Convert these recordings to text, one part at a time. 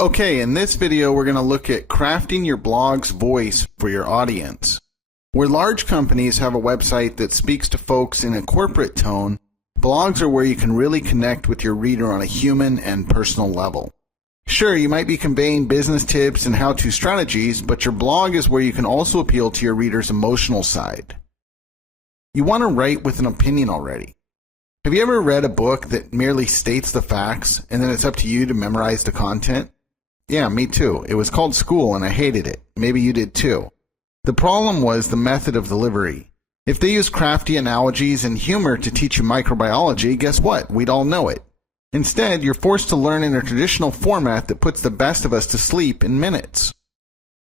Okay, in this video we're going to look at crafting your blog's voice for your audience. Where large companies have a website that speaks to folks in a corporate tone, blogs are where you can really connect with your reader on a human and personal level. Sure, you might be conveying business tips and how-to strategies, but your blog is where you can also appeal to your reader's emotional side. You want to write with an opinion already. Have you ever read a book that merely states the facts and then it's up to you to memorize the content? Yeah, me too. It was called school and I hated it. Maybe you did too. The problem was the method of delivery. If they use crafty analogies and humor to teach you microbiology, guess what? We'd all know it. Instead, you're forced to learn in a traditional format that puts the best of us to sleep in minutes.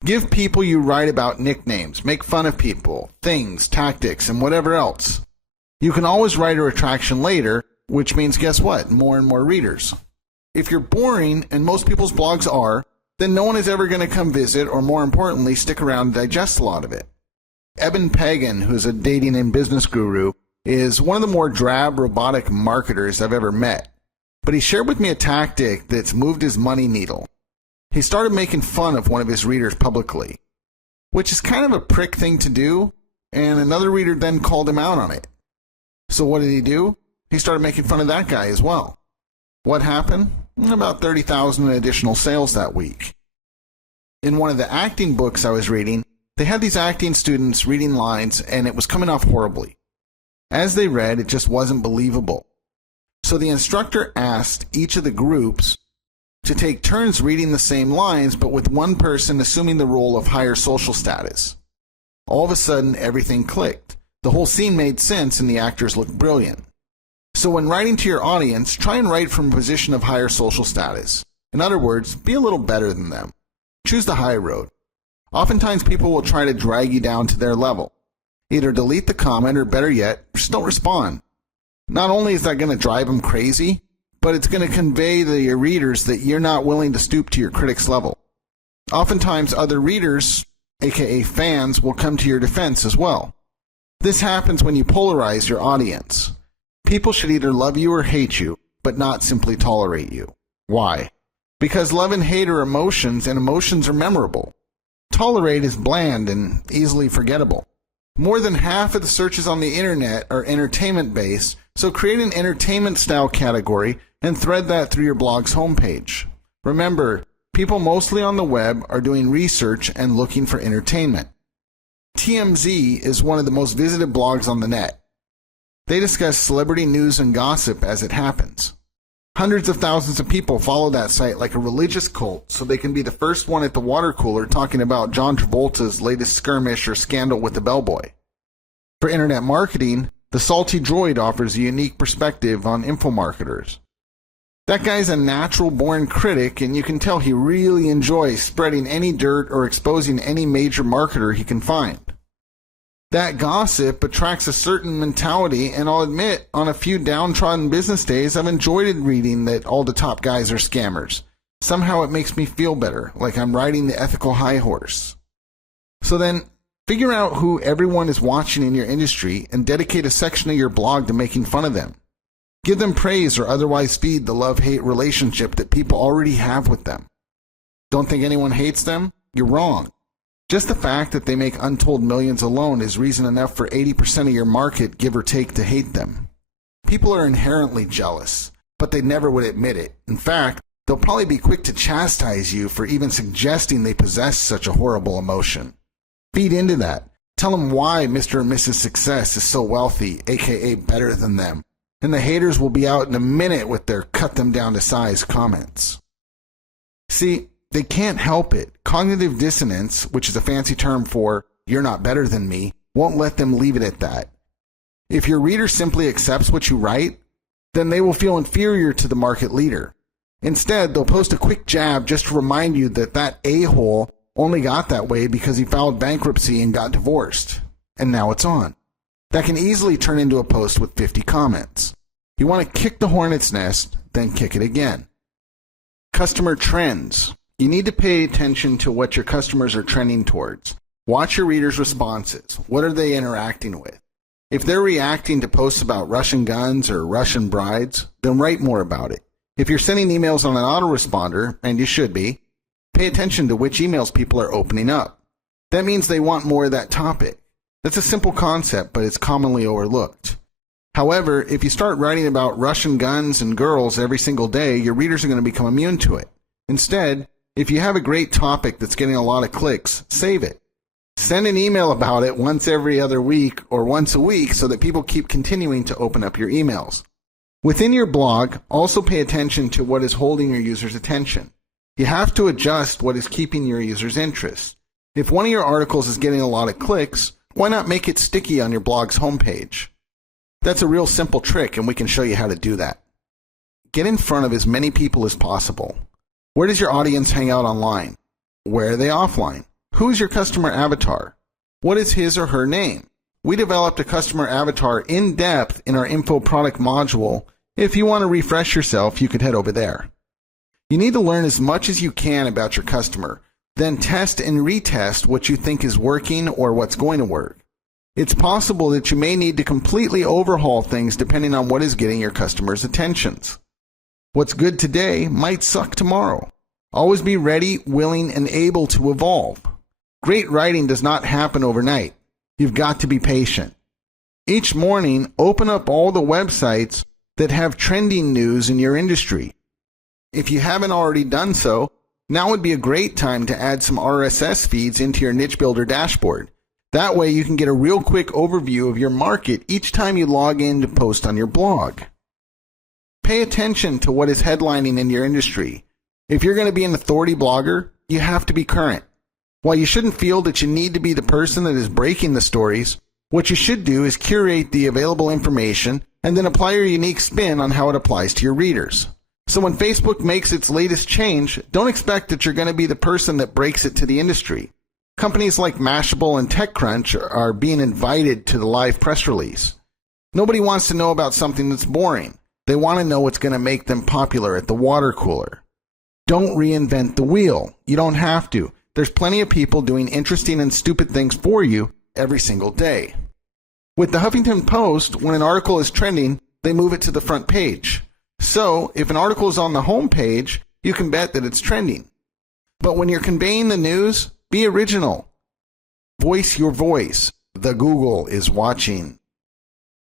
Give people you write about nicknames, make fun of people, things, tactics, and whatever else. You can always write a retraction later, which means guess what? More and more readers. If you're boring, and most people's blogs are, then no one is ever going to come visit or, more importantly, stick around and digest a lot of it. Eben Pagan, who's a dating and business guru, is one of the more drab, robotic marketers I've ever met. But he shared with me a tactic that's moved his money needle. He started making fun of one of his readers publicly, which is kind of a prick thing to do, and another reader then called him out on it. So what did he do? He started making fun of that guy as well. What happened? About 30,000 in additional sales that week. In one of the acting books I was reading, they had these acting students reading lines and it was coming off horribly. As they read, it just wasn't believable. So the instructor asked each of the groups to take turns reading the same lines, but with one person assuming the role of higher social status. All of a sudden, everything clicked. The whole scene made sense and the actors looked brilliant. So when writing to your audience, try and write from a position of higher social status. In other words, be a little better than them. Choose the high road. Oftentimes people will try to drag you down to their level. Either delete the comment or better yet, just don't respond. Not only is that going to drive them crazy, but it's going to convey to your readers that you're not willing to stoop to your critics' level. Oftentimes other readers, aka fans, will come to your defense as well. This happens when you polarize your audience. People should either love you or hate you, but not simply tolerate you. Why? Because love and hate are emotions, and emotions are memorable. Tolerate is bland and easily forgettable. More than half of the searches on the internet are entertainment-based, so create an entertainment-style category and thread that through your blog's homepage. Remember, people mostly on the web are doing research and looking for entertainment. TMZ is one of the most visited blogs on the net. They discuss celebrity news and gossip as it happens. Hundreds of thousands of people follow that site like a religious cult so they can be the first one at the water cooler talking about John Travolta's latest skirmish or scandal with the bellboy. For internet marketing, the Salty Droid offers a unique perspective on infomarketers. That guy's a natural-born critic, and you can tell he really enjoys spreading any dirt or exposing any major marketer he can find. That gossip attracts a certain mentality, and I'll admit, on a few downtrodden business days, I've enjoyed reading that all the top guys are scammers. Somehow it makes me feel better, like I'm riding the ethical high horse. So then, figure out who everyone is watching in your industry and dedicate a section of your blog to making fun of them. Give them praise or otherwise feed the love-hate relationship that people already have with them. Don't think anyone hates them? You're wrong. Just the fact that they make untold millions alone is reason enough for 80% of your market, give or take, to hate them. People are inherently jealous, but they never would admit it. In fact, they'll probably be quick to chastise you for even suggesting they possess such a horrible emotion. Feed into that. Tell them why Mr. and Mrs. Success is so wealthy, aka better than them. And the haters will be out in a minute with their cut them down to size comments. See, they can't help it. Cognitive dissonance, which is a fancy term for you're not better than me, won't let them leave it at that. If your reader simply accepts what you write, then they will feel inferior to the market leader. Instead, they'll post a quick jab just to remind you that that a-hole only got that way because he filed bankruptcy and got divorced. And now it's on. That can easily turn into a post with 50 comments. You want to kick the hornet's nest, then kick it again. Customer trends. You need to pay attention to what your customers are trending towards. Watch your readers' responses. What are they interacting with? If they're reacting to posts about Russian guns or Russian brides, then write more about it. If you're sending emails on an autoresponder, and you should be, Pay attention to which emails people are opening up. That means they want more of that topic. That's a simple concept, but it's commonly overlooked. However, if you start writing about Russian guns and girls every single day, your readers are going to become immune to it. Instead, if you have a great topic that's getting a lot of clicks, save it. Send an email about it once every other week or once a week so that people keep continuing to open up your emails. Within your blog, also pay attention to what is holding your users' attention. You have to adjust what is keeping your users' interest. If one of your articles is getting a lot of clicks, why not make it sticky on your blog's homepage? That's a real simple trick, and we can show you how to do that. Get in front of as many people as possible. Where does your audience hang out online? Where are they offline? Who is your customer avatar? What is his or her name? We developed a customer avatar in depth in our info product module. If you want to refresh yourself, you could head over there. You need to learn as much as you can about your customer, then test and retest what you think is working or what's going to work. It's possible that you may need to completely overhaul things depending on what is getting your customers' attentions. What's good today might suck tomorrow. Always be ready, willing, and able to evolve. Great writing does not happen overnight. You've got to be patient. Each morning, open up all the websites that have trending news in your industry. If you haven't already done so, now would be a great time to add some RSS feeds into your NicheBuilder dashboard. That way you can get a real quick overview of your market each time you log in to post on your blog. Pay attention to what is headlining in your industry. If you're going to be an authority blogger, you have to be current. While you shouldn't feel that you need to be the person that is breaking the stories, what you should do is curate the available information and then apply your unique spin on how it applies to your readers. So when Facebook makes its latest change, don't expect that you're going to be the person that breaks it to the industry. Companies like Mashable and TechCrunch are being invited to the live press release. Nobody wants to know about something that's boring. They want to know what's going to make them popular at the water cooler. Don't reinvent the wheel. You don't have to. There's plenty of people doing interesting and stupid things for you every single day. With the Huffington Post, when an article is trending, they move it to the front page. So, if an article is on the home page, you can bet that it's trending. But when you're conveying the news, be original. Voice your voice. The Google is watching.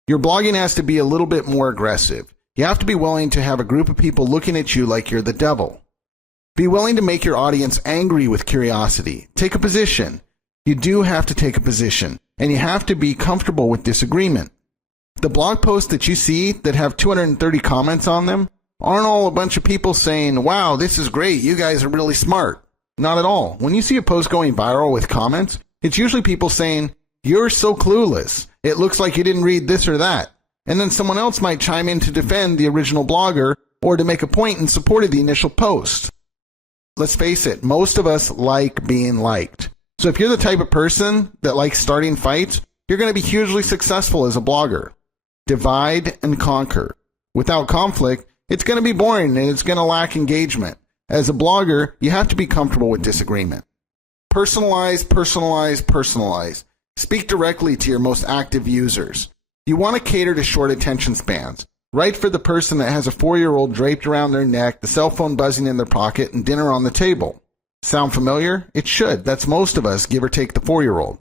Your blogging has to be a little bit more aggressive. You have to be willing to have a group of people looking at you like you're the devil. Be willing to make your audience angry with curiosity. Take a position. You do have to take a position, and you have to be comfortable with disagreement. The blog posts that you see that have 230 comments on them aren't all a bunch of people saying, wow, this is great, you guys are really smart. Not at all. When you see a post going viral with comments, it's usually people saying, you're so clueless, it looks like you didn't read this or that. And then someone else might chime in to defend the original blogger or to make a point in support of the initial post. Let's face it, most of us like being liked. So if you're the type of person that likes starting fights, you're going to be hugely successful as a blogger. Divide and conquer. Without conflict, it's going to be boring and it's going to lack engagement. As a blogger, you have to be comfortable with disagreement. Personalize, personalize, personalize. Speak directly to your most active users. You want to cater to short attention spans. Write for the person that has a 4-year-old draped around their neck, the cell phone buzzing in their pocket, and dinner on the table. Sound familiar? It should. That's most of us, give or take the 4-year-old.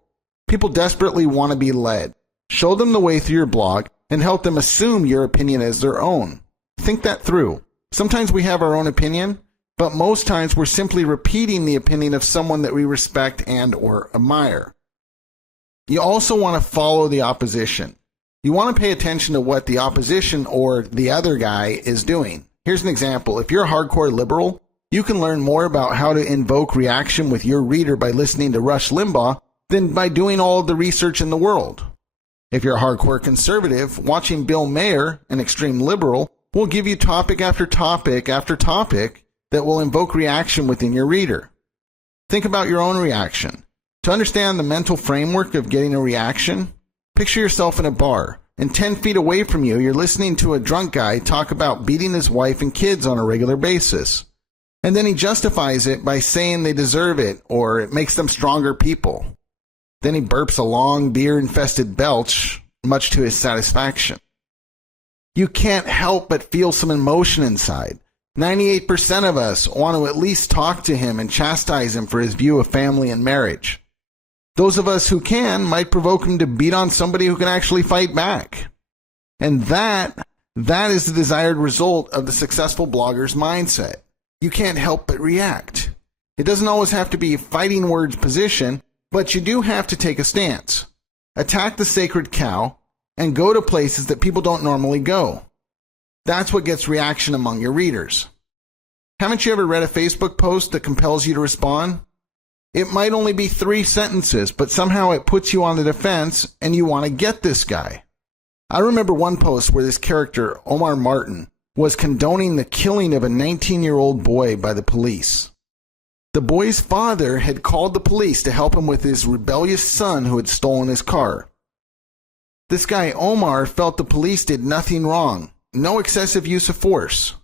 People desperately want to be led. Show them the way through your blog and help them assume your opinion as their own. Think that through. Sometimes we have our own opinion, but most times we're simply repeating the opinion of someone that we respect and or admire. You also want to follow the opposition. You want to pay attention to what the opposition or the other guy is doing. Here's an example. If you're a hardcore liberal, you can learn more about how to invoke reaction with your reader by listening to Rush Limbaugh than by doing all of the research in the world. If you're a hardcore conservative, watching Bill Maher, an extreme liberal, will give you topic after topic after topic that will invoke reaction within your reader. Think about your own reaction. To understand the mental framework of getting a reaction, picture yourself in a bar, and 10 feet away from you, you're listening to a drunk guy talk about beating his wife and kids on a regular basis. And then he justifies it by saying they deserve it or it makes them stronger people. Then he burps a long beer-infested belch, much to his satisfaction. You can't help but feel some emotion inside. 98% of us want to at least talk to him and chastise him for his view of family and marriage. Those of us who can might provoke him to beat on somebody who can actually fight back. And that is the desired result of the successful blogger's mindset. You can't help but react. It doesn't always have to be a fighting words position, but you do have to take a stance. Attack the sacred cow and go to places that people don't normally go. That's what gets reaction among your readers. Haven't you ever read a Facebook post that compels you to respond? It might only be 3 sentences, but somehow it puts you on the defense and you want to get this guy. I remember one post where this character, Omar Martin, was condoning the killing of a 19-year-old boy by the police. The boy's father had called the police to help him with his rebellious son who had stolen his car. This guy, Omar, felt the police did nothing wrong, no excessive use of force.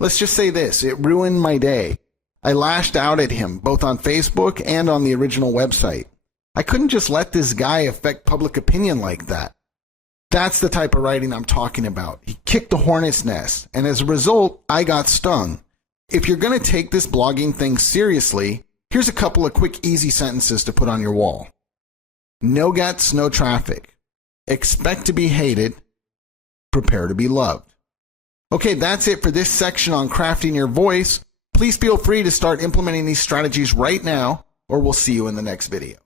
Let's just say this, it ruined my day. I lashed out at him, both on Facebook and on the original website. I couldn't just let this guy affect public opinion like that. That's the type of writing I'm talking about. He kicked the hornet's nest, and as a result, I got stung. If you're going to take this blogging thing seriously, here's a couple of quick, easy sentences to put on your wall. No guts, no traffic. Expect to be hated. Prepare to be loved. Okay, that's it for this section on crafting your voice. Please feel free to start implementing these strategies right now, or we'll see you in the next video.